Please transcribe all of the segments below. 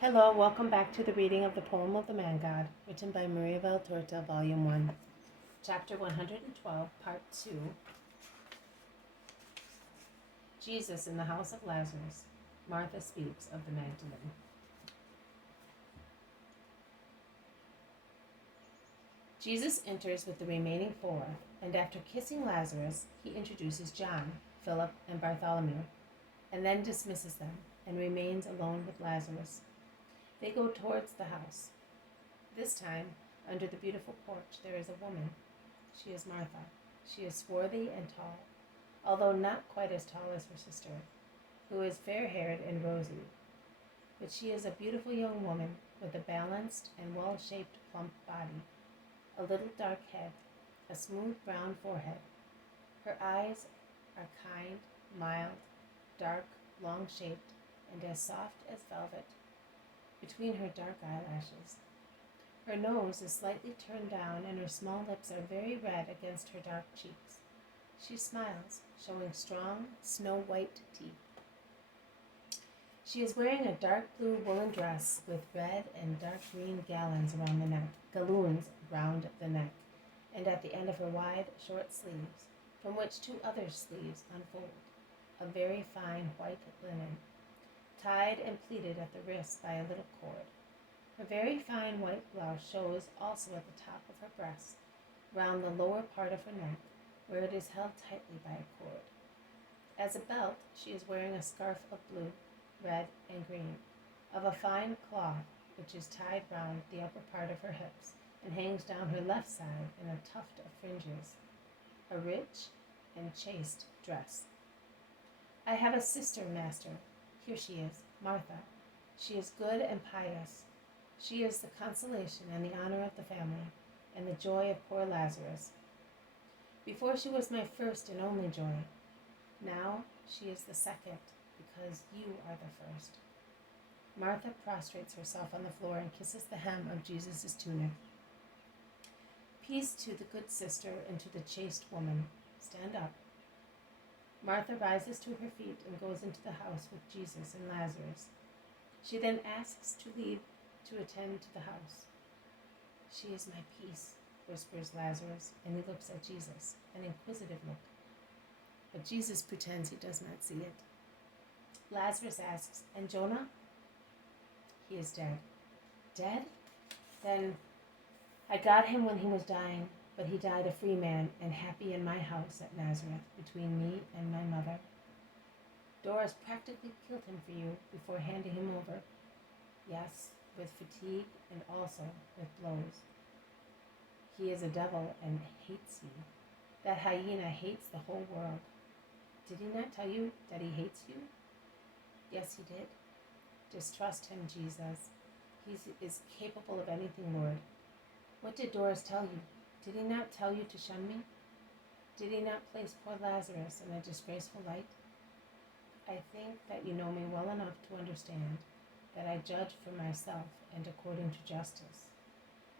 Hello, welcome back to the reading of the Poem of the Man God, written by Maria Valtorta, Volume 1, Chapter 112, Part 2. Jesus in the house of Lazarus. Martha speaks of the Magdalene. Jesus enters with the remaining four, and after kissing Lazarus, he introduces John, Philip, and Bartholomew, and then dismisses them and remains alone with Lazarus. They go towards the house. This time, under the beautiful porch, there is a woman. She is Martha. She is swarthy and tall, although not quite as tall as her sister, who is fair-haired and rosy. But she is a beautiful young woman with a balanced and well-shaped plump body, a little dark head, a smooth brown forehead. Her eyes are kind, mild, dark, long-shaped, and as soft as velvet between her dark eyelashes. Her nose is slightly turned down, and her small lips are very red against her dark cheeks. She smiles, showing strong, snow-white teeth. She is wearing a dark blue woolen dress with red and dark green galloons around the neck, and at the end of her wide, short sleeves, from which two other sleeves unfold, a very fine white linen, tied and pleated at the wrist by a little cord. A very fine white blouse shows also at the top of her breast, round the lower part of her neck, where it is held tightly by a cord. As a belt, she is wearing a scarf of blue, red, and green, of a fine cloth, which is tied round the upper part of her hips, and hangs down her left side in a tuft of fringes. A rich and chaste dress. I have a sister, master. Here she is, Martha. She is good and pious. She is the consolation and the honor of the family, and the joy of poor Lazarus. Before she was my first and only joy. Now she is the second, because you are the first. Martha prostrates herself on the floor and kisses the hem of Jesus' tunic. Peace to the good sister and to the chaste woman. Stand up. Martha rises to her feet and goes into the house with Jesus and Lazarus. She then asks to leave to attend to the house. She is my peace, whispers Lazarus, and he looks at Jesus, an inquisitive look. But Jesus pretends he does not see it. Lazarus asks, and Jonah? He is dead. Dead? Then I got him when he was dying, but he died a free man and happy in my house at Nazareth, between me and my mother. Doris practically killed him for you before handing him over. Yes, with fatigue and also with blows. He is a devil and hates you. That hyena hates the whole world. Did he not tell you that he hates you? Yes, he did. Distrust him, Jesus. He is capable of anything, Lord. What did Doris tell you? Did he not tell you to shun me? Did he not place poor Lazarus in a disgraceful light? I think that you know me well enough to understand that I judge for myself and according to justice,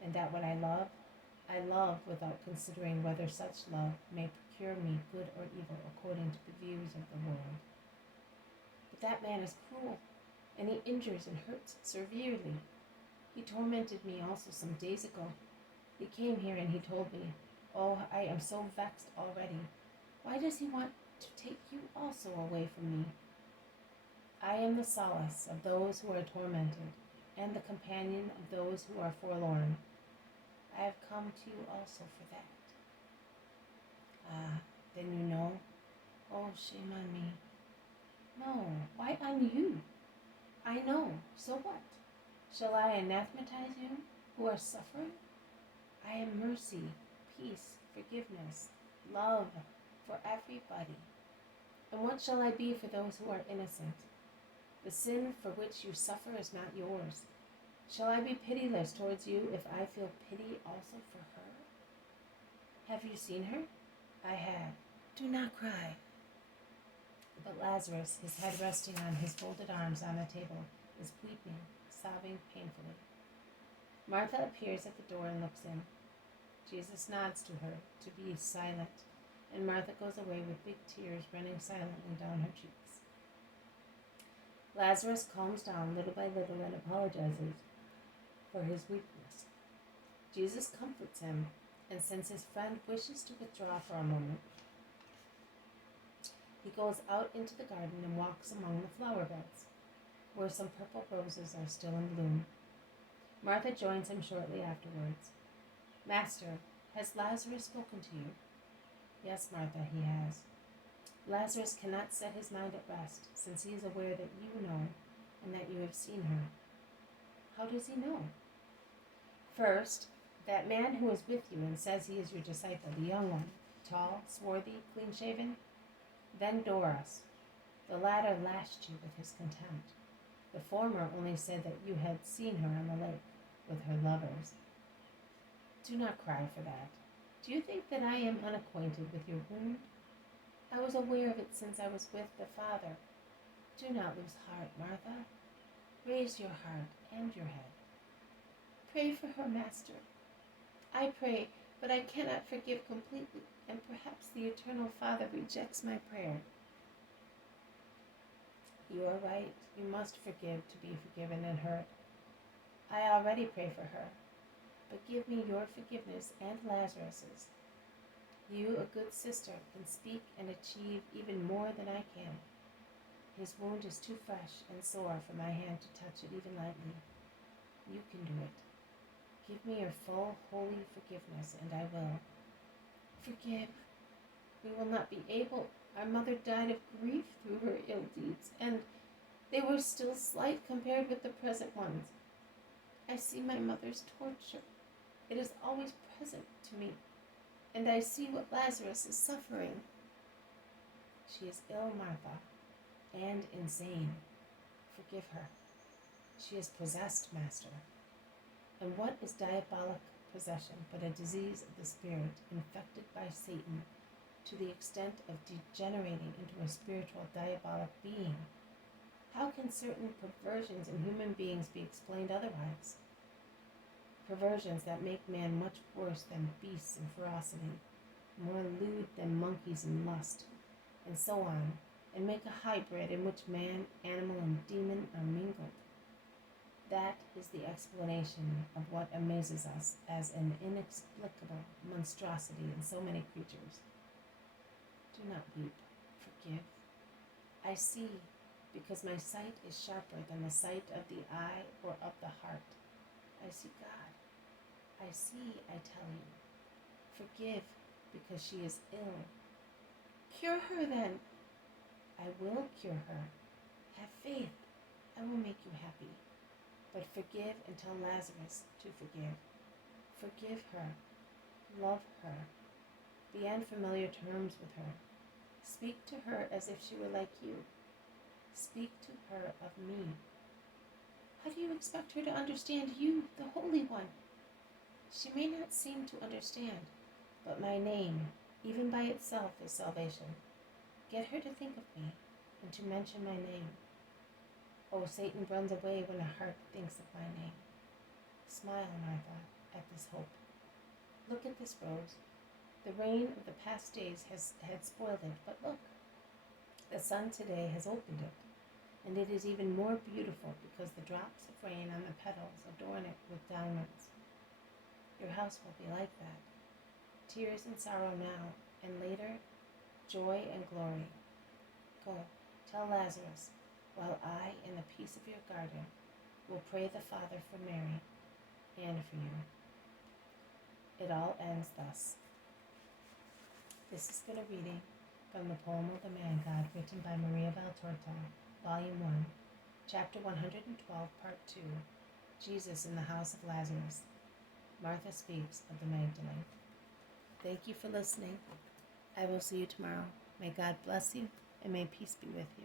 and that what I love without considering whether such love may procure me good or evil according to the views of the world. But that man is cruel, and he injures and hurts severely. He tormented me also some days ago. He came here and he told me, "Oh, I am so vexed already. Why does he want to take you also away from me?" I am the solace of those who are tormented, and the companion of those who are forlorn. I have come to you also for that. Ah, then you know? Oh, shame on me. No, why on you? I know, so what? Shall I anathematize you who are suffering? I am mercy, peace, forgiveness, love for everybody. And what shall I be for those who are innocent? The sin for which you suffer is not yours. Shall I be pitiless towards you if I feel pity also for her? Have you seen her? I have. Do not cry. But Lazarus, his head resting on his folded arms on the table, is weeping, sobbing painfully. Martha appears at the door and looks in. Jesus nods to her to be silent, and Martha goes away with big tears running silently down her cheeks. Lazarus calms down little by little and apologizes for his weakness. Jesus comforts him, and since his friend wishes to withdraw for a moment, he goes out into the garden and walks among the flower beds, where some purple roses are still in bloom. Martha joins him shortly afterwards. Master, has Lazarus spoken to you? Yes, Martha, he has. Lazarus cannot set his mind at rest, since he is aware that you know and that you have seen her. How does he know? First, that man who is with you and says he is your disciple, the young one, tall, swarthy, clean-shaven. Then Doris. The latter lashed you with his contempt. The former only said that you had seen her on the lake with her lovers. Do not cry for that. Do you think that I am unacquainted with your wound? I was aware of it since I was with the Father. Do not lose heart, Martha. Raise your heart and your head. Pray for her, Master. I pray, but I cannot forgive completely, and perhaps the Eternal Father rejects my prayer. You are right. You must forgive to be forgiven and hurt. I already pray for her, but give me your forgiveness and Lazarus's. You, a good sister, can speak and achieve even more than I can. His wound is too fresh and sore for my hand to touch it even lightly. You can do it. Give me your full, holy forgiveness, and I will. Forgive. We will not be able. Our mother died of grief through her ill deeds, and they were still slight compared with the present ones. I see my mother's torture. It is always present to me, and I see what Lazarus is suffering. She is ill, Martha, and insane. Forgive her. She is possessed, Master. And what is diabolic possession but a disease of the spirit infected by Satan to the extent of degenerating into a spiritual diabolic being? How can certain perversions in human beings be explained otherwise? Perversions that make man much worse than beasts in ferocity, more lewd than monkeys in lust, and so on, and make a hybrid in which man, animal, and demon are mingled. That is the explanation of what amazes us as an inexplicable monstrosity in so many creatures. Do not weep. Forgive. I see, because my sight is sharper than the sight of the eye or of the heart. I see God. I see, I tell you. Forgive, because she is ill. Cure her then. I will cure her. Have faith. I will make you happy. But forgive and tell Lazarus to forgive. Forgive her. Love her. Be on familiar terms with her. Speak to her as if she were like you. Speak to her of me. How do you expect her to understand you, the Holy One? She may not seem to understand, but my name, even by itself, is salvation. Get her to think of me and to mention my name. Oh, Satan runs away when a heart thinks of my name. Smile, Martha, at this hope. Look at this rose. The rain of the past days had spoiled it, but look, the sun today has opened it, and it is even more beautiful because the drops of rain on the petals adorn it with diamonds. Your house will be like that. Tears and sorrow now, and later, joy and glory. Go, tell Lazarus, while I, in the peace of your garden, will pray the Father for Mary and for you. It all ends thus. This has been a reading from the poem of the Man God, written by Maria Valtorta, Volume 1, Chapter 112, Part 2, Jesus in the House of Lazarus. Martha speaks of the Magdalene. Thank you for listening. I will see you tomorrow. May God bless you, and may peace be with you.